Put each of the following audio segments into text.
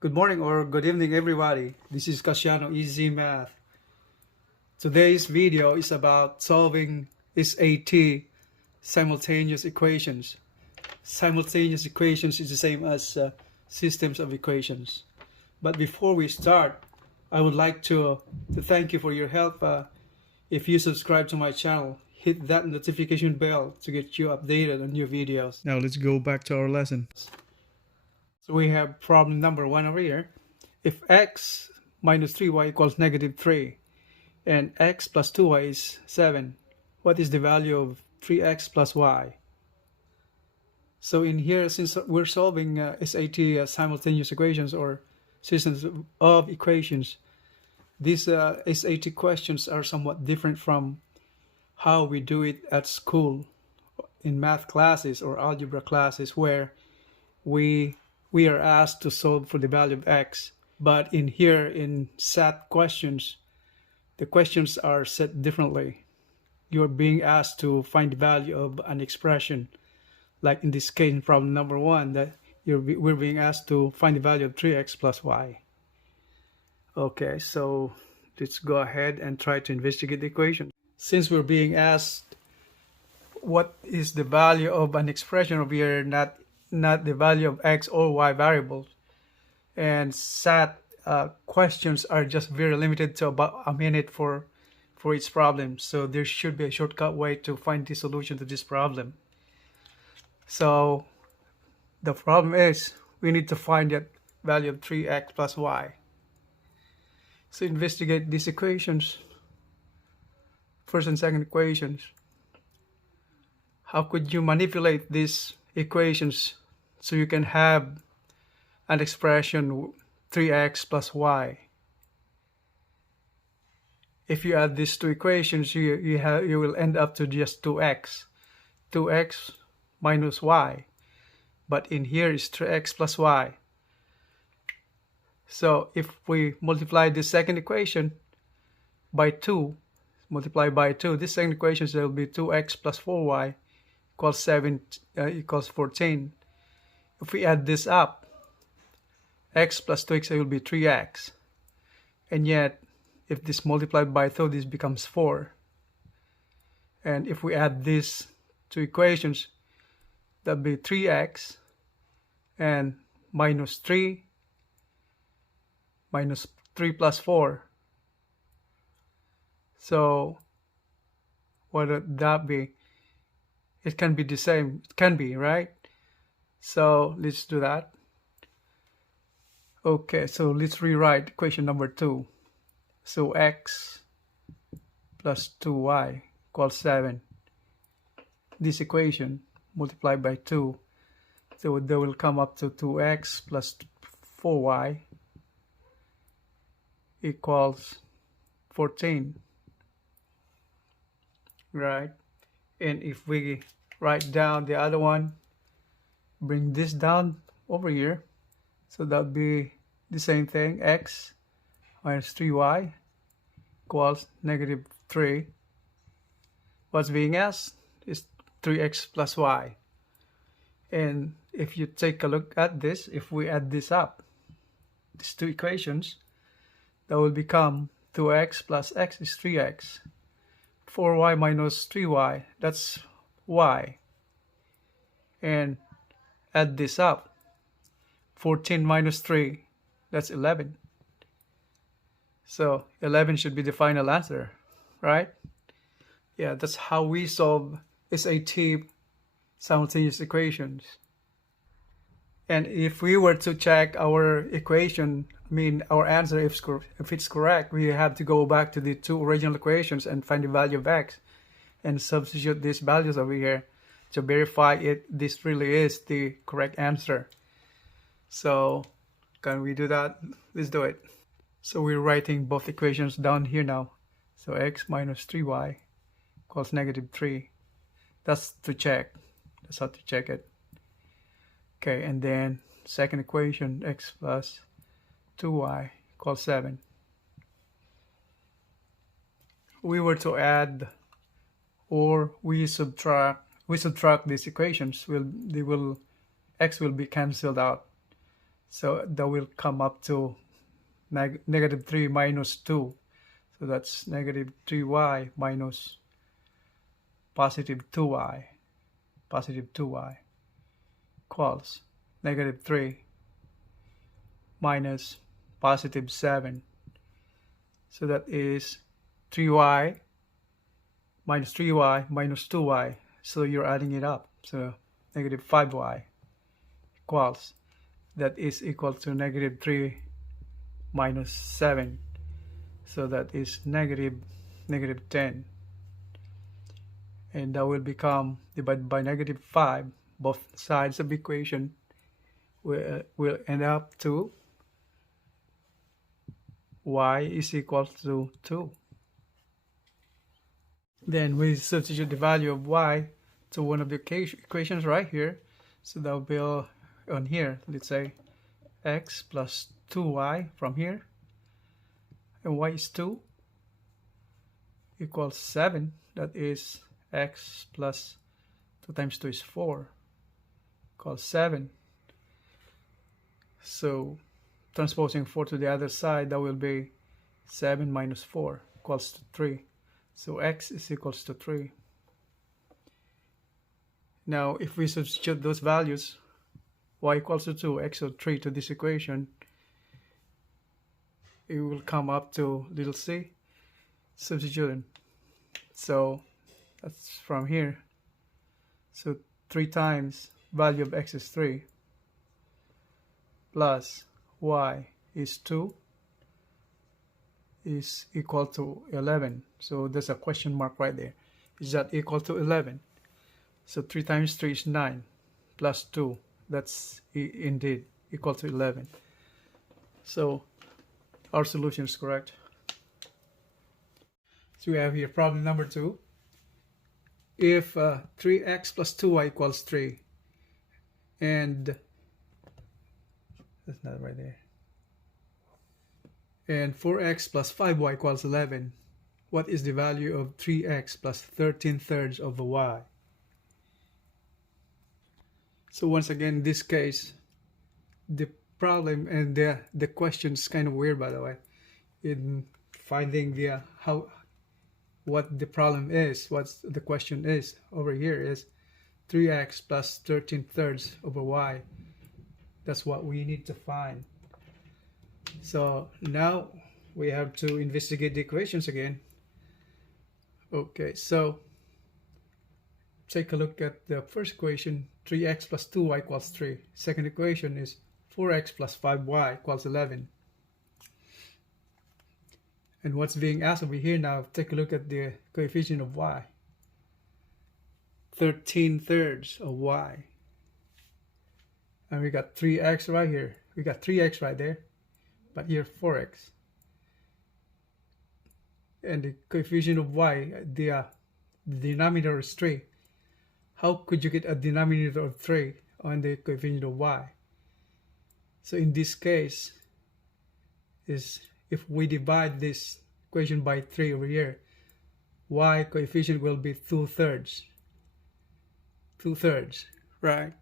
Good morning or good evening, everybody. This is Kasyanno, EZMath. Today's video is about solving SAT simultaneous equations. Simultaneous equations is the same as systems of equations. But before we start, I would like to thank you for your help. If you subscribe to my channel, hit that notification bell to get you updated on new videos. Now let's go back to our lesson. So we have problem number 1 over here. If x minus 3y equals negative 3 and x plus 2y is 7, what is the value of 3x plus y? So in here, since we're solving SAT simultaneous equations or systems of equations, these SAT questions are somewhat different from how we do it at school in math classes or algebra classes, where we are asked to solve for the value of x. But in here, in SAT questions, the questions are set differently. You're being asked to find the value of an expression. Like in this case, in problem number 1, that we're being asked to find the value of 3x plus y. Okay, so let's go ahead and try to investigate the equation. Since we're being asked what is the value of an expression over here, not the value of x or y variables, and SAT questions are just very limited to about a minute for each problem, so there should be a shortcut way to find the solution to this problem. So the problem is we need to find that value of 3x plus y. So investigate these equations, first and second equations. How could you manipulate these equations so you can have an expression 3x plus y? If you add these two equations, you will end up to just 2x minus y, but in here is 3x plus y. So if we multiply this second equation by 2, multiply by 2, this second equation will be 2x plus 4y equals 14. If we add this up, x plus 2x will be 3x. And yet, if this multiplied by 2, this becomes 4. And if we add these two equations, that will be 3x and minus 3 plus 4. So what would that be? It can be the same. It can be, right? So let's do that. Okay, so let's rewrite equation number 2. So x plus 2y equals 7. This equation multiplied by 2, so they will come up to 2x plus 4y equals 14, right? And if we write down the other one, bring this down over here, so that would be the same thing, x minus 3y equals negative 3. What's being asked is 3x plus y. And if you take a look at this, if we add this up, these two equations, that will become 2x plus x is 3x. 4y minus 3y, that's y. And add this up, 14 minus 3, that's 11. So 11 should be the final answer, right? Yeah, that's how we solve SAT simultaneous equations. And if we were to check our equation, our answer, if it's correct, we have to go back to the two original equations and find the value of x and substitute these values over here to verify this really is the correct answer. So can we do that? Let's do it. So we're writing both equations down here now. So x minus 3y equals negative 3. That's to check. That's how to check it. Okay, and then second equation, x plus 2y equals 7. We were to add or we subtract these equations, x will be cancelled out. So that will come up to negative 3 minus 2. So that's negative 3y minus positive 2y. Positive 2y equals negative 3 minus positive 7. So that is 3y minus 3y minus 2y. So you're adding it up. So negative 5y equals, that is equal to negative 3 minus 7. So that is negative 10. And that will become divided by negative 5. Both sides of the equation will end up to y is equal to 2. Then we substitute the value of y to one of the equations right here. So that will be on here, let's say x plus 2y from here, and y is 2 equals 7. That is x plus 2 times 2 is 4 equals 7. So transposing 4 to the other side, that will be 7 minus 4 equals to 3. So x is equals to 3. Now if we substitute those values, y equals to 2, x or 3 to this equation, it will come up to little c, substituting. So that's from here. So 3 times value of x is 3 plus y is 2 is equal to 11. So there's a question mark right there. Is that equal to 11? So 3 times 3 is 9 plus 2. That's indeed equal to 11. So our solution is correct. So we have here problem number 2. If 3x plus 2y equals 3, and that's not right there, and 4x plus 5y equals 11, what is the value of 3x plus 13/3 of the y? So once again, in this case, the problem and the question is kind of weird, by the way, in finding the what the problem is, what the question is. Over here is 3x plus 13/3 over y. That's what we need to find. So now we have to investigate the equations again. Okay, so take a look at the first equation, 3x plus 2y equals 3. Second equation is 4x plus 5y equals 11. And what's being asked over here now, take a look at the coefficient of y. 13/3 of y. And we got 3x right here. We got 3x right there. But here 4x. And the coefficient of y, the denominator is 3. How could you get a denominator of 3 on the coefficient of y? So in this case, is if we divide this equation by 3 over here, y coefficient will be 2/3. 2/3, right?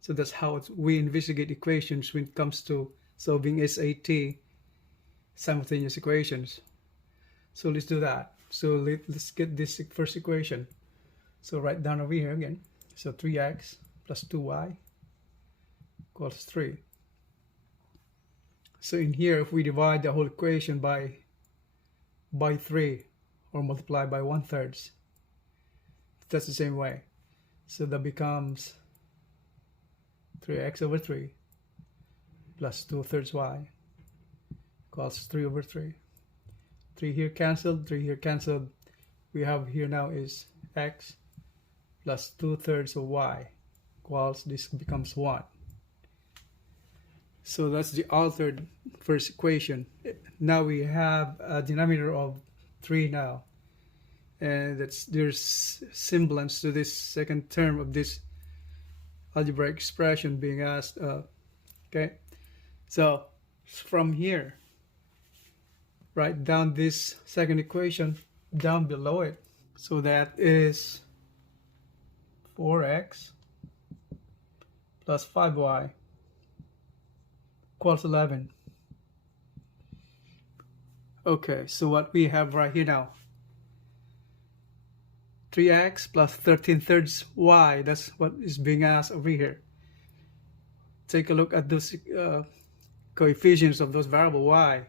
So that's how we investigate equations when it comes to solving SAT simultaneous equations. So let's do that. So let's get this first equation. So write down over here again. So 3x plus 2y equals 3. So in here, if we divide the whole equation by 3 or multiply by 1/3, that's the same way. So that becomes 3x over 3 plus 2/3 y equals 3 over 3. 3 here cancelled, 3 here cancelled. We have here now is x plus 2/3 of y equals, this becomes 1. So that's the altered first equation. Now we have a denominator of 3 now. And there's semblance to this second term of this algebraic expression being asked. Okay, so from here, write down this second equation down below it. So that is 4x plus 5y equals 11. Okay, so what we have right here now, 3x plus 13 thirds y, that's what is being asked over here. Take a look at those coefficients of those variable y,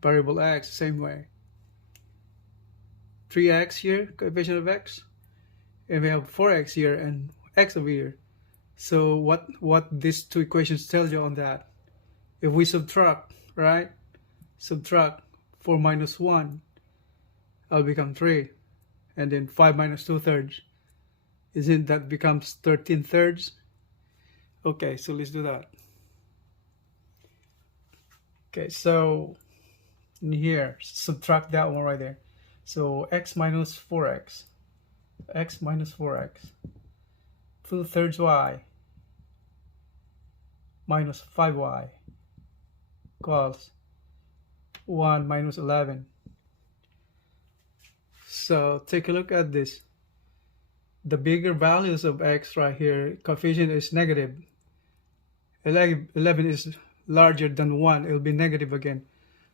variable x, same way. 3x here, coefficient of x, and we have 4x here and x over here. So what these two equations tell you on that? If we subtract, right? Subtract 4 minus 1, it'll become 3. And then 5 minus 2 thirds. Isn't that becomes 13 thirds? Okay, so let's do that. Okay, so in here, subtract that one right there. So x minus 4x, x minus 4x, 2 thirds y minus 5y equals 1 minus 11. So take a look at this. The bigger values of x right here, coefficient is negative. 11 is larger than 1, it will be negative again.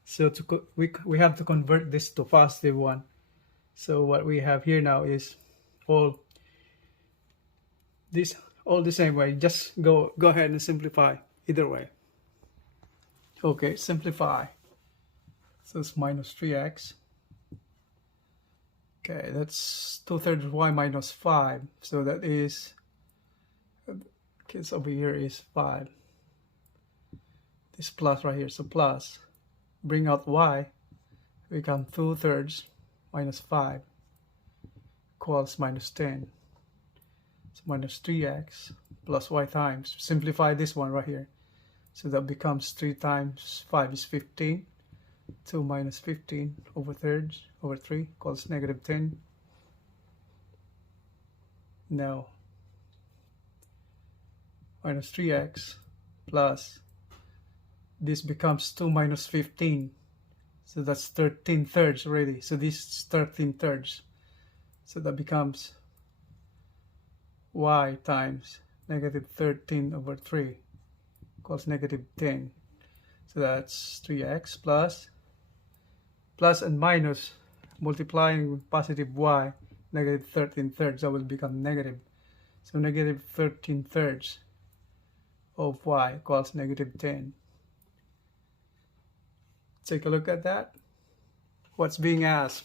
So we have to convert this to positive 1. So what we have here now is all the same way. Just go ahead and simplify either way. Okay, simplify. So it's minus 3x. Okay, that's 2 thirds y minus 5. So that is, kids over here is 5. This plus right here, so plus. Bring out y, become 2 thirds minus 5 equals minus 10. So minus 3x plus y times. Simplify this one right here. So that becomes 3 times 5 is 15. 2 minus 15 over thirds over 3 equals negative 10. Now, minus 3x plus, this becomes 2 minus 15. So that's 13 thirds already. So this is 13 thirds. So that becomes y times negative 13 over 3 equals negative 10. So that's 3x plus and minus, multiplying positive y, negative 13 thirds, that will become negative. So negative 13 thirds of y equals negative 10. Take a look at that. What's being asked?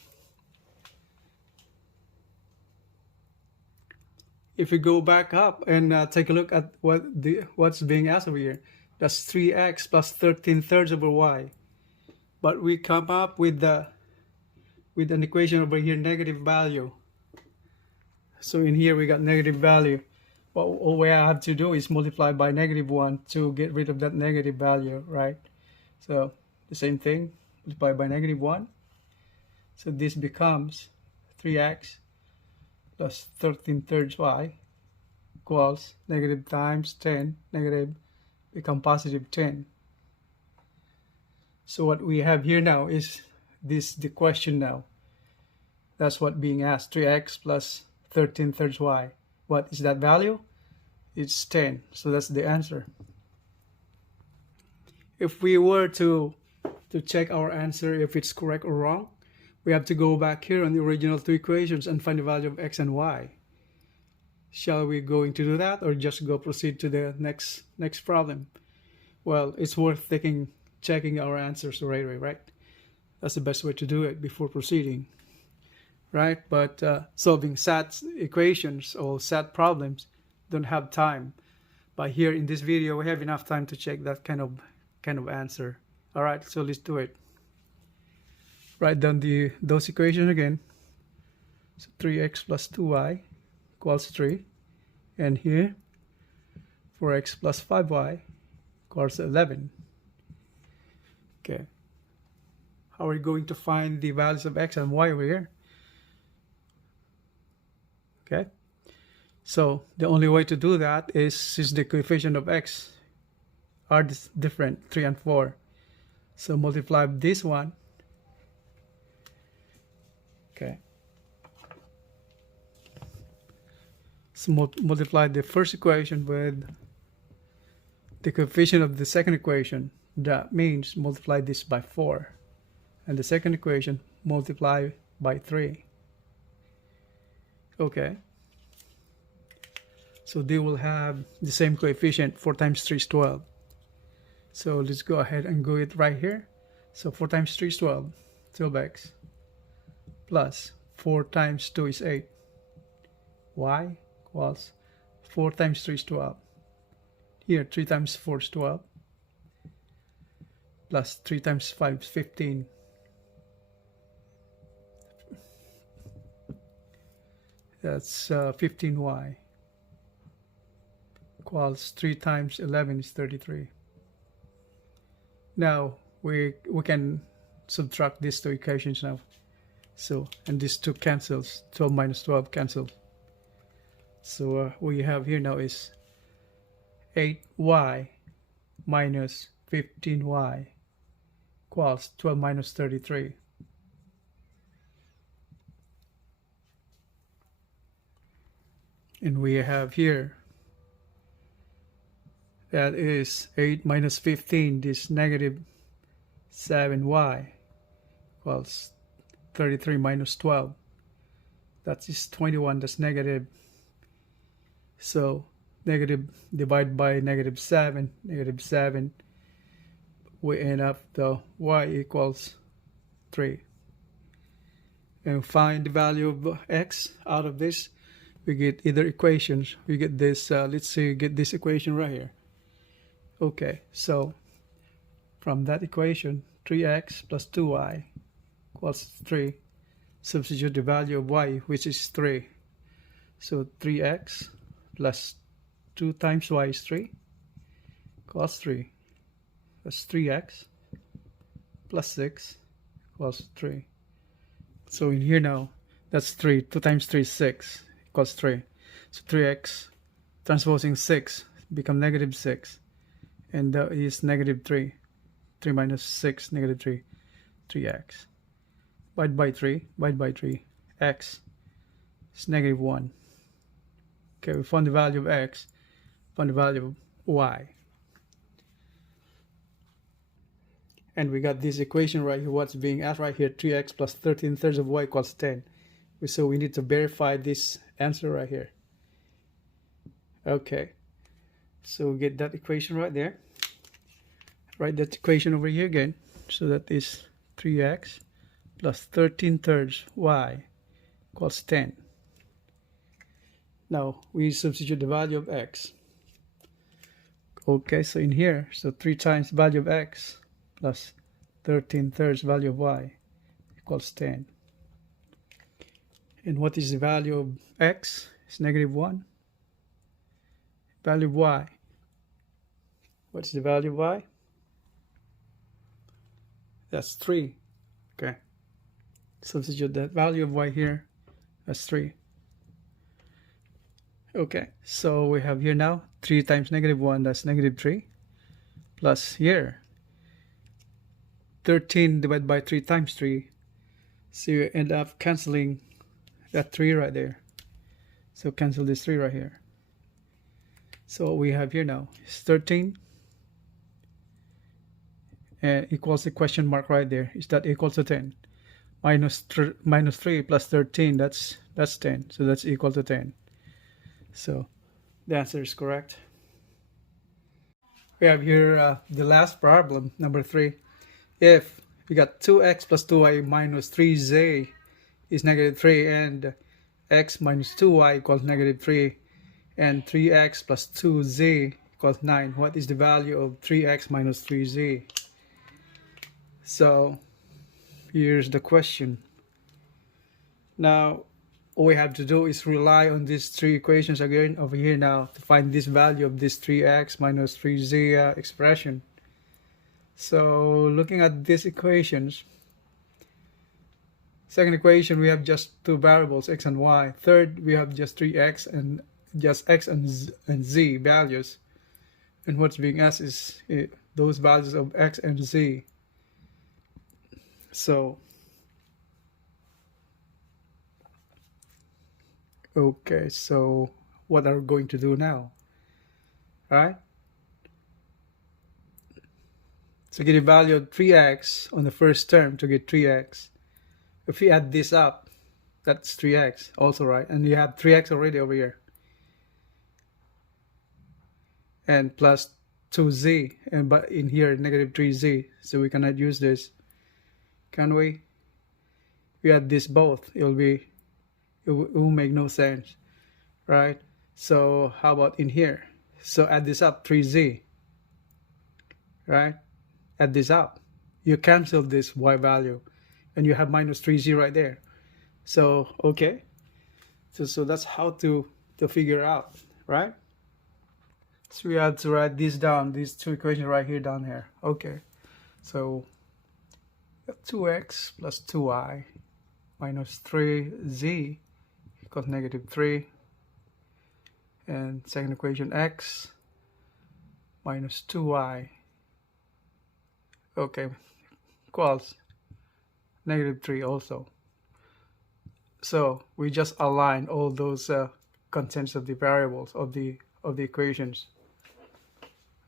If we go back up and take a look at what's being asked over here, that's 3x plus 13 thirds over y. But we come up with an equation over here, negative value. So in here we got negative value. But all we have to do is multiply by negative 1 to get rid of that negative value, right? So the same thing, multiply by negative 1. So this becomes 3x plus 13 thirds y equals negative times 10, negative become positive 10. So what we have here now is the question now. That's what being asked, 3x plus 13 thirds y. What is that value? It's 10. So that's the answer. If we were to check our answer, if it's correct or wrong, we have to go back here on the original two equations and find the value of x and y. Shall we going to do that, or just proceed to the next problem? Well, it's worth checking our answers right away, right? That's the best way to do it before proceeding, right? But solving SAT equations or SAT problems don't have time. But here in this video, we have enough time to check that kind of answer. All right, so let's do it. Write down those equations again. So 3x plus 2y equals 3. And here, 4x plus 5y equals 11. Okay. How are we going to find the values of x and y over here? Okay. So the only way to do that is, since the coefficient of x are different, 3 and 4. So multiply this one. Okay. So multiply the first equation with the coefficient of the second equation. That means multiply this by 4. And the second equation multiply by 3. Okay. So they will have the same coefficient. 4 times 3 is 12. So let's go ahead and go it right here. So 4 times 3 is 12. 12x. Plus 4 times 2 is 8. Y equals 4 times 3 is 12. Here 3 times 4 is 12. Plus 3 times 5 is 15. That's 15y. Equals 3 times 11 is 33. Now we can subtract these two equations now. So, and these two cancels. 12 minus 12 cancels. So what we have here now is 8y minus 15y equals 12 minus 33. And we have here, that is 8 minus 15, this negative 7y equals 33 minus 12. That is 21, that's negative. So negative divided by negative 7, we end up the y equals 3. And find the value of x out of this. We get either equations. We get this, let's say, get this equation right here. Okay, so from that equation, 3x plus 2y equals 3. Substitute the value of y, which is 3. So 3x plus 2 times y is 3 equals 3. That's 3x plus 6 equals 3. So in here now, that's 3. 2 times 3 is 6 equals 3. So 3x transposing 6 become negative 6. And that is negative 3. 3 minus 6, negative 3. 3x. Divide by 3. X is negative 1. Okay, we found the value of x. Found the value of y. And we got this equation right here. What's being asked right here, 3x plus 13 thirds of y equals 10. So we need to verify this answer right here. Okay, so we get that equation right there. Write that equation over here again. So that is 3x plus 13 thirds y equals 10. Now we substitute the value of x. Okay, so in here, so 3 times value of x plus 13 thirds value of y equals 10. And what is the value of x? It's negative 1. Value of y. What's the value of y? That's 3. Okay. Substitute that value of y here. That's 3. Okay. So we have here now 3 times negative 1. That's negative 3. Plus here 13 divided by 3 times 3. So you end up canceling that 3 right there. So cancel this 3 right here. So what we have here now is 13 and equals the question mark right there. Is that equal to 10? Minus 3 plus 13, that's 10. So that's equal to 10. So the answer is correct. We have here the last problem, number 3. If we got 2x plus 2y minus 3z is negative 3 and x minus 2y equals negative 3 and 3x plus 2z equals 9, what is the value of 3x minus 3z? So here's the question. Now all we have to do is rely on these 3 equations again over here now to find this value of this 3x minus 3z expression. So looking at these equations, second equation we have just 2 variables, x and y. Third we have just 3x and just x and z values. And what's being asked is those values of x and z. So okay, so what are we going to do now? Right? to get a value of 3x on the first term to get 3x. If we add this up, that's 3x also, right? And you have 3x already over here. And plus 2z, and but in here negative 3z, so we cannot use this, can we? We add this both, it will make no sense, right? So how about in here? So add this up, 3z, right? Add this up, you cancel this y value and you have minus 3z right there. So okay, so that's how to figure out, right? So we have to write this down, these two equations right here down here. Okay, so 2x plus 2y minus 3z equals negative 3, and second equation x minus 2y, okay, equals negative 3 also. So we just align all those contents of the variables of the equations.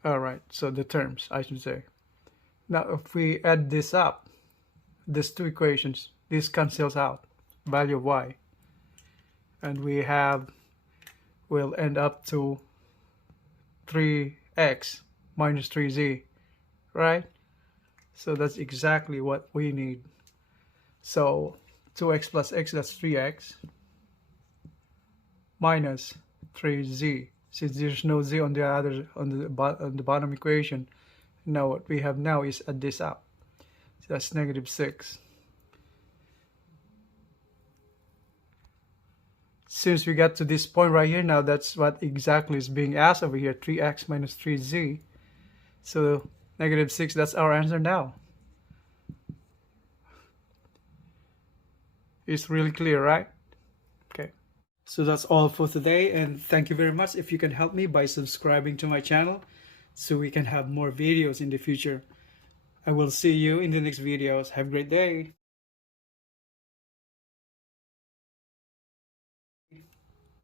All right, so the terms, I should say. Now if we add this up, these two equations, this cancels out, value of y, and we'll end up to 3x minus 3z, right? So that's exactly what we need. So 2x plus x, that's 3x, minus 3z. Since there's no z on the bottom equation, now what we have now is add this up. So that's negative 6. Since we got to this point right here, now that's what exactly is being asked over here, 3x minus 3z. So negative 6, that's our answer now. It's really clear, right? Okay. So that's all for today, and thank you very much. If you can help me by subscribing to my channel so we can have more videos in the future. I will see you in the next videos. Have a great day.